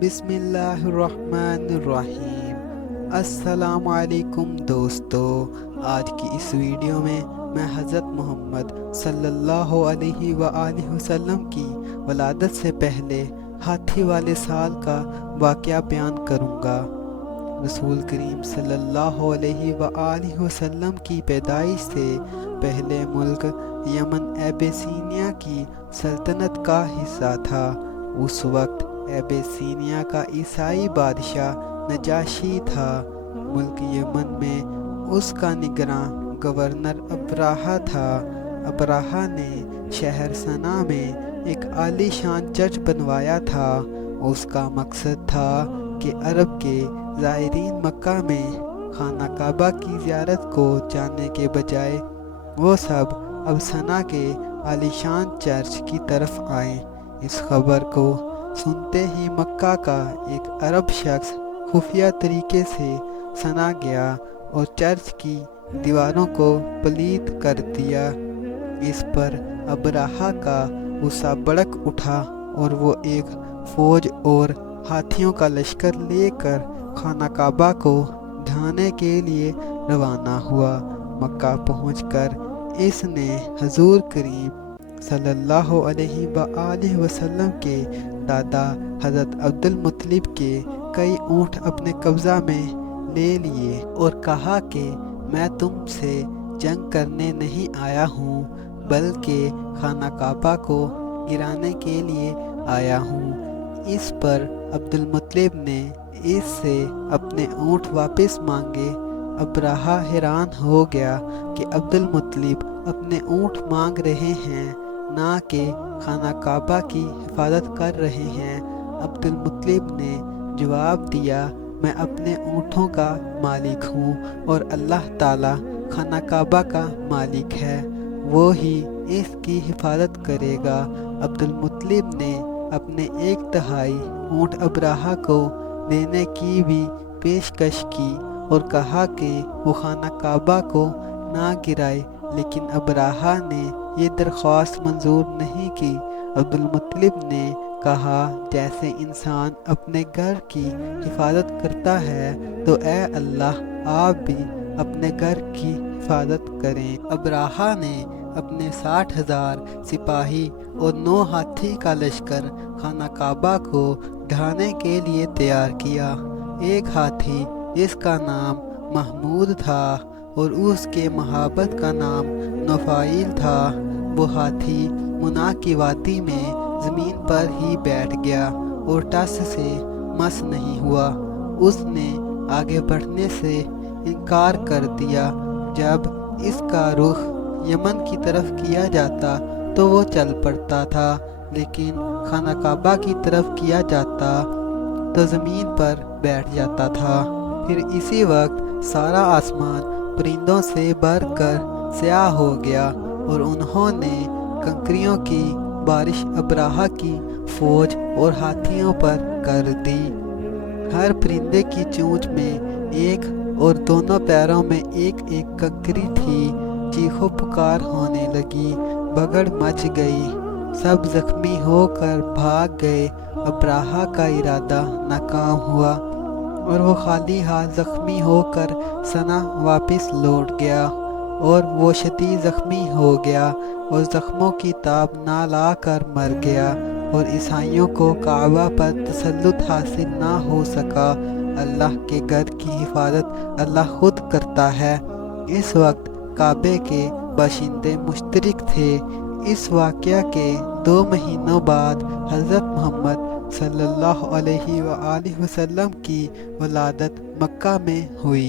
बिस्मिल्लाहिर्रहमानिर्रहीम। अस्सलाम वालेकुम दोस्तों, आज की इस वीडियो में मैं हज़रत मोहम्मद सल्लल्लाहु अलैहि वआलिहि वसल्लम की वलादत से पहले हाथी वाले साल का वाक़या बयान करूँगा। रसूल करीम सल्लल्लाहु अलैहि वआलिहि वसल्लम की पैदाइश से पहले मुल्क यमन एबेसीनिया की सल्तनत का हिस्सा था। उस वक्त एबेसीनिया का ईसाई बादशाह नजाशी था। मुल्क यमन में उसका निगरां गवर्नर अब्राहा था। अब्राहा ने शहर सना में एक आलीशान चर्च बनवाया था। उसका मकसद था कि अरब के ज़ायरीन मक्का में खाना काबा की ज़ियारत को जाने के बजाय वो सब अब सना के आलीशान चर्च की तरफ आएं। इस खबर को सुनते ही मक्का का एक अरब शख्स खुफिया तरीके से सना गया और चर्च की दीवारों को पलीद कर दिया। इस पर अब्राहा का गुस्सा भड़क उठा और वो एक फौज और हाथियों का लश्कर लेकर खाना काबा को ढाने के लिए रवाना हुआ। मक्का पहुंचकर इसने हजूर करीम सल्लल्लाहु अलैहि वआलिहि वसल्लम के दादा हज़रत अब्दुल मुत्तलिब के कई ऊँट अपने कब्ज़ा में ले लिए और कहा कि मैं तुमसे जंग करने नहीं आया हूँ, बल्कि खाना काबा को गिराने के लिए आया हूँ। इस पर अब्दुल मुत्तलिब ने इससे अपने ऊँट वापस मांगे। अब्राहा हैरान हो गया कि अब्दुल मुत्तलिब अपने ऊँट मांग रहे हैं, ना कि खाना काबा की हिफाजत कर रहे हैं। अब्दुल मुत्तलिब ने जवाब दिया, मैं अपने ऊँटों का मालिक हूँ और अल्लाह ताला खाना काबा का मालिक है, वो ही इसकी हिफाजत करेगा। अब्दुल मुत्तलिब ने अपने 1/3 ऊँट अब्राहा को देने की भी पेशकश की और कहा कि वो खाना काबा को ना गिराए, लेकिन अब्राहा ने ये दरख्वास्त मंजूर नहीं की। अब्दुल मुत्तलिब ने कहा, जैसे इंसान अपने घर की हिफाजत करता है तो ए अल्लाह आप भी अपने घर की हिफाजत करें। अब्राहा ने अपने 60,000 सिपाही और 9 हाथी का लश्कर खाना काबा को ढाने के लिए तैयार किया। एक हाथी जिसका नाम महमूद था और उसके महाबत का नाम नौफाइल था, वो हाथी मुना की वादी में ज़मीन पर ही बैठ गया और टस से मस नहीं हुआ। उसने आगे बढ़ने से इनकार कर दिया। जब इसका रुख यमन की तरफ किया जाता तो वो चल पड़ता था, लेकिन खाना काबा की तरफ किया जाता तो ज़मीन पर बैठ जाता था। फिर इसी वक्त सारा आसमान परिंदों से भरकर स्याह हो गया और उन्होंने कंकरियों की बारिश अब्राहा की फौज और हाथियों पर कर दी। हर परिंदे की चोंच में एक और दोनों पैरों में एक एक कंकरी थी। चीखो पुकार होने लगी, भगड़ मच गई, सब जख्मी होकर भाग गए। अब्राहा का इरादा नाकाम हुआ और वो खाली हाथ जख्मी होकर सना वापस लौट गया और वो शदीद जख्मी हो गया और जख्मों की ताब ना लाकर मर गया और ईसाइयों को काबा पर तसल्लुत हासिल ना हो सका। अल्लाह के घर की हिफाजत अल्लाह खुद करता है। इस वक्त काबे के बाशिंदे मुश्तरिक थे। इस वाक़या के 2 महीनों बाद हज़रत मोहम्मद सल्लल्लाहु अलैहि वआलिहि वसल्लम की वलादत मक्का में हुई।